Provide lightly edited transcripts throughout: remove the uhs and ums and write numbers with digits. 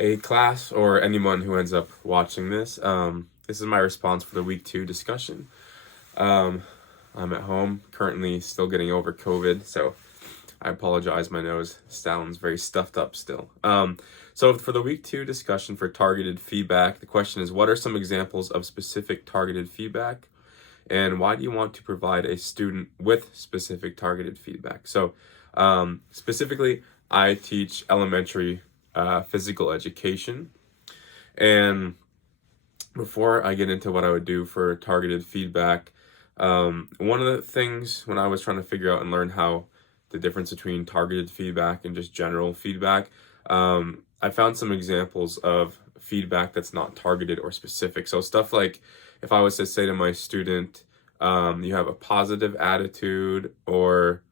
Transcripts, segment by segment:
Hey class, or anyone who ends up watching this. This is my response for the week 2 discussion. Um, I'm at home, currently still getting over COVID, so I apologize, my nose sounds very stuffed up still. So for the week 2 discussion for targeted feedback, the question is, what are some examples of specific targeted feedback? And why do you want to provide a student with specific targeted feedback? So specifically, I teach elementary physical education. And before I get into what I would do for targeted feedback, one of the things when I was trying to figure out and learn how the difference between targeted feedback and just general feedback, I found some examples of feedback that's not targeted or specific. So stuff like if I was to say to my student, you have a positive attitude, or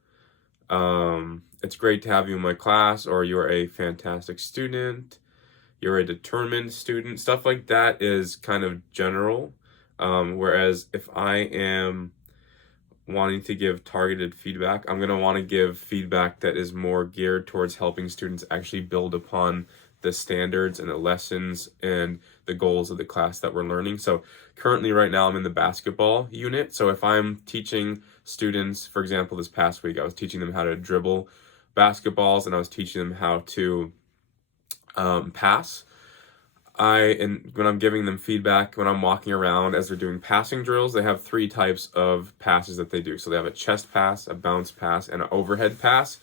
it's great to have you in my class, or you're a fantastic student, you're a determined student, stuff like that is kind of general. Whereas if I am wanting to give targeted feedback, I'm going to want to give feedback that is more geared towards helping students actually build upon the standards and the lessons and the goals of the class that we're learning. So currently right now I'm in the basketball unit. So if I'm teaching students, for example, this past week I was teaching them how to dribble basketballs and I was teaching them how to pass. And when I'm giving them feedback, when I'm walking around as they're doing passing drills, they have 3 types of passes that they do. So they have a chest pass, a bounce pass, and an overhead pass.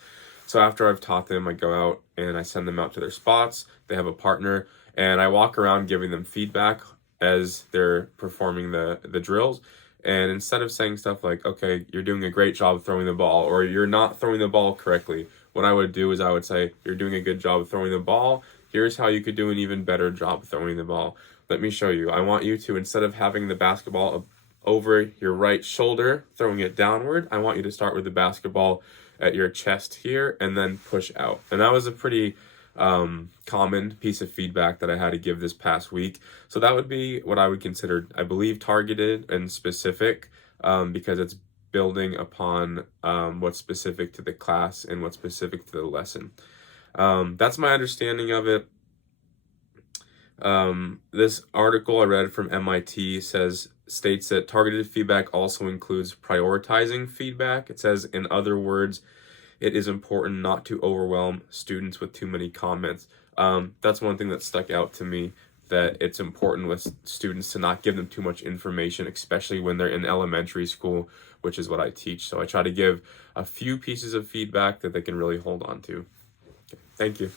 So after I've taught them, I go out and I send them out to their spots. They have a partner, and I walk around giving them feedback as they're performing the drills. And instead of saying stuff like, okay, you're doing a great job throwing the ball, or you're not throwing the ball correctly, what I would do is I would say, you're doing a good job of throwing the ball. Here's how you could do an even better job throwing the ball. Let me show you. I want you to, instead of having the basketball over your right shoulder, throwing it downward, I want you to start with the basketball at your chest here and then push out. And that was a pretty common piece of feedback that I had to give this past week. So that would be what I would consider, I believe, targeted and specific, because it's building upon what's specific to the class and what's specific to the lesson. That's my understanding of it. This article I read from MIT states that targeted feedback also includes prioritizing feedback. It says, in other words, it is important not to overwhelm students with too many comments. That's one thing that stuck out to me, that it's important with students to not give them too much information, especially when they're in elementary school, which is what I teach. So I try to give a few pieces of feedback that they can really hold on to. Okay, thank you.